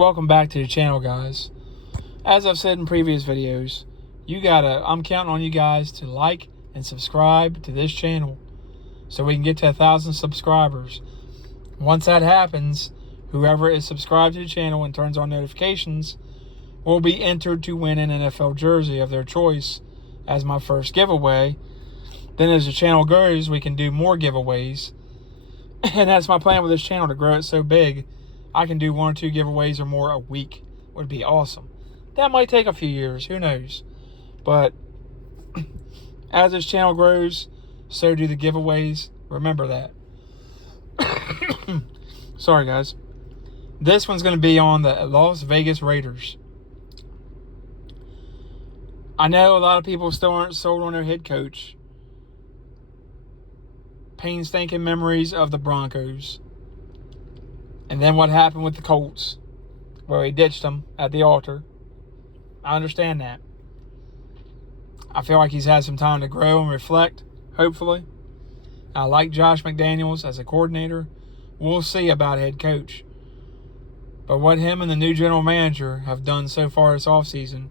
Welcome back to the channel, guys. As I've said in previous videos, I'm counting on you guys to like and subscribe to this channel so we can get to 1,000 subscribers. Once that happens, whoever is subscribed to the channel and turns on notifications will be entered to win an NFL jersey of their choice as my first giveaway. Then as the channel grows, we can do more giveaways. And that's my plan with this channel, to grow it so big I can do 1 or 2 giveaways or more a week. Would be awesome. That might take a few years, who knows. But as this channel grows, so do the giveaways. Remember that. Sorry, guys. This one's going to be on the Las Vegas Raiders. I know a lot of people still aren't sold on their head coach. Painstaking memories of the Broncos. And then what happened with the Colts, where he ditched them at the altar. I understand that. I feel like he's had some time to grow and reflect, hopefully. I like Josh McDaniels as a coordinator. We'll see about head coach. But what him and the new general manager have done so far this offseason,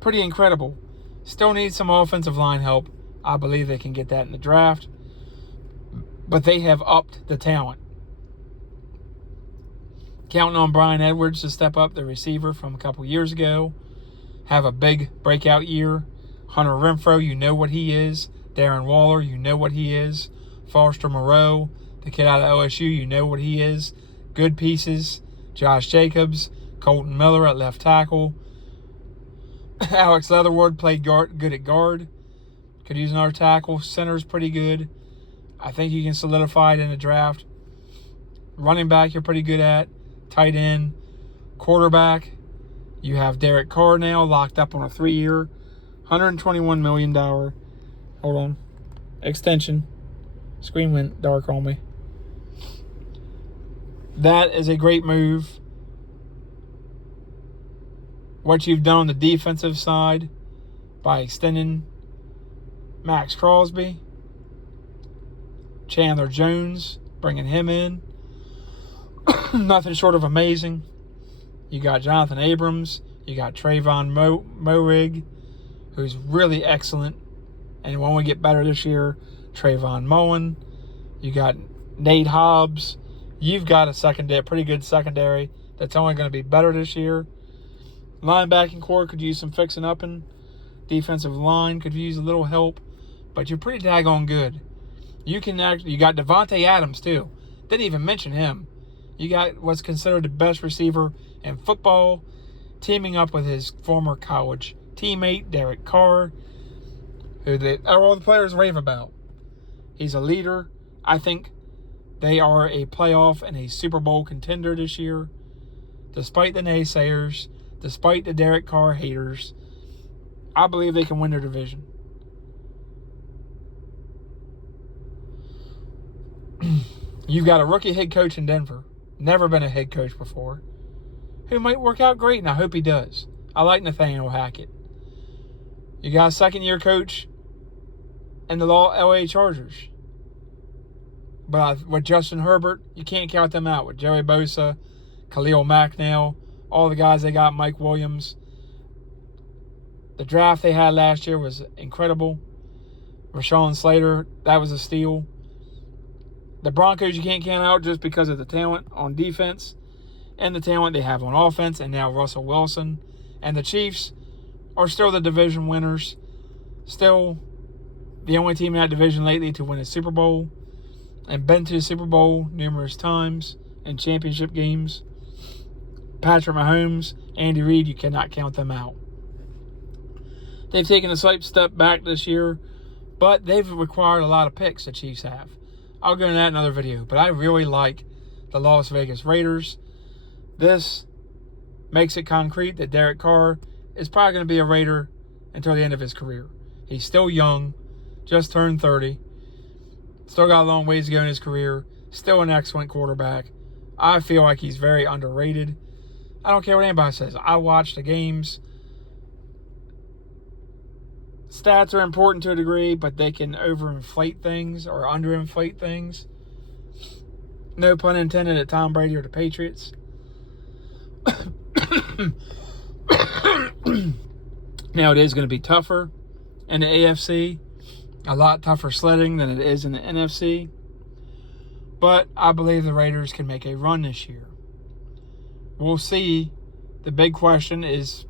pretty incredible. Still need some offensive line help. I believe they can get that in the draft. But they have upped the talent. Counting on Brian Edwards to step up, the receiver from a couple years ago. Have a big breakout year. Hunter Renfrow, you know what he is. Darren Waller, you know what he is. Foster Moreau, the kid out of OSU, you know what he is. Good pieces. Josh Jacobs, Colton Miller at left tackle. Alex Leatherwood played good at guard. Could use another tackle. Center's pretty good. I think you can solidify it in the draft. Running back you're pretty good at. Tight end. Quarterback, you have Derek Carr now locked up on a 3-year, $121 million, hold on, extension. Screen went dark on me. That is a great move. What you've done on the defensive side by extending Max Crosby, Chandler Jones, bringing him in. Nothing short of amazing. You got Jonathan Abrams. You got Trayvon Moehrig, who's really excellent. And when we get better this year, Trayvon Mullen. You got Nate Hobbs. You've got a pretty good secondary that's only going to be better this year. Linebacking core could use some fixing up, and defensive line could use a little help. But you're pretty daggone good. You got Devontae Adams too. Didn't even mention him. You got what's considered the best receiver in football, teaming up with his former college teammate, Derek Carr, who all the players rave about. He's a leader. I think they are a playoff and a Super Bowl contender this year, despite the naysayers, despite the Derek Carr haters. I believe they can win their division. You've got a rookie head coach in Denver. Never been a head coach before. Who might work out great, and I hope he does. I like Nathaniel Hackett. You got a second-year coach in the LA Chargers. But with Justin Herbert, you can't count them out. With Joey Bosa, Khalil Mack now, all the guys they got, Mike Williams. The draft they had last year was incredible. Rashawn Slater, that was a steal. The Broncos you can't count out just because of the talent on defense and the talent they have on offense, and now Russell Wilson. And the Chiefs are still the division winners, still the only team in that division lately to win a Super Bowl, and been to the Super Bowl numerous times in championship games. Patrick Mahomes, Andy Reid, you cannot count them out. They've taken a slight step back this year, but they've required a lot of picks, the Chiefs have. I'll go into that in another video, but I really like the Las Vegas Raiders. This makes it concrete that Derek Carr is probably going to be a Raider until the end of his career. He's still young, just turned 30, still got a long ways to go in his career, still an excellent quarterback. I feel like he's very underrated. I don't care what anybody says. I watch the games. Stats are important to a degree, but they can overinflate things or underinflate things. No pun intended at Tom Brady or the Patriots. Now, it is going to be tougher in the AFC, a lot tougher sledding than it is in the NFC. But I believe the Raiders can make a run this year. We'll see. The big question is,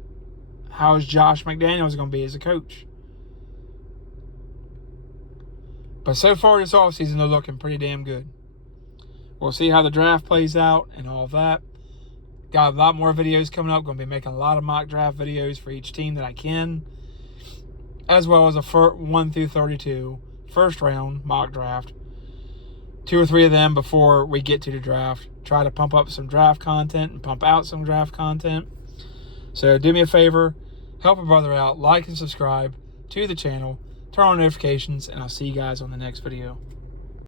how is Josh McDaniels going to be as a coach? But so far this offseason, they're looking pretty damn good. We'll see how the draft plays out and all of that. Got a lot more videos coming up. Going to be making a lot of mock draft videos for each team that I can, as well as a 1 through 32 first round mock draft. 2 or 3 of them before we get to the draft. Try to pump up some draft content and pump out some draft content. So do me a favor, help a brother out, like and subscribe to the channel, turn on notifications, and I'll see you guys on the next video.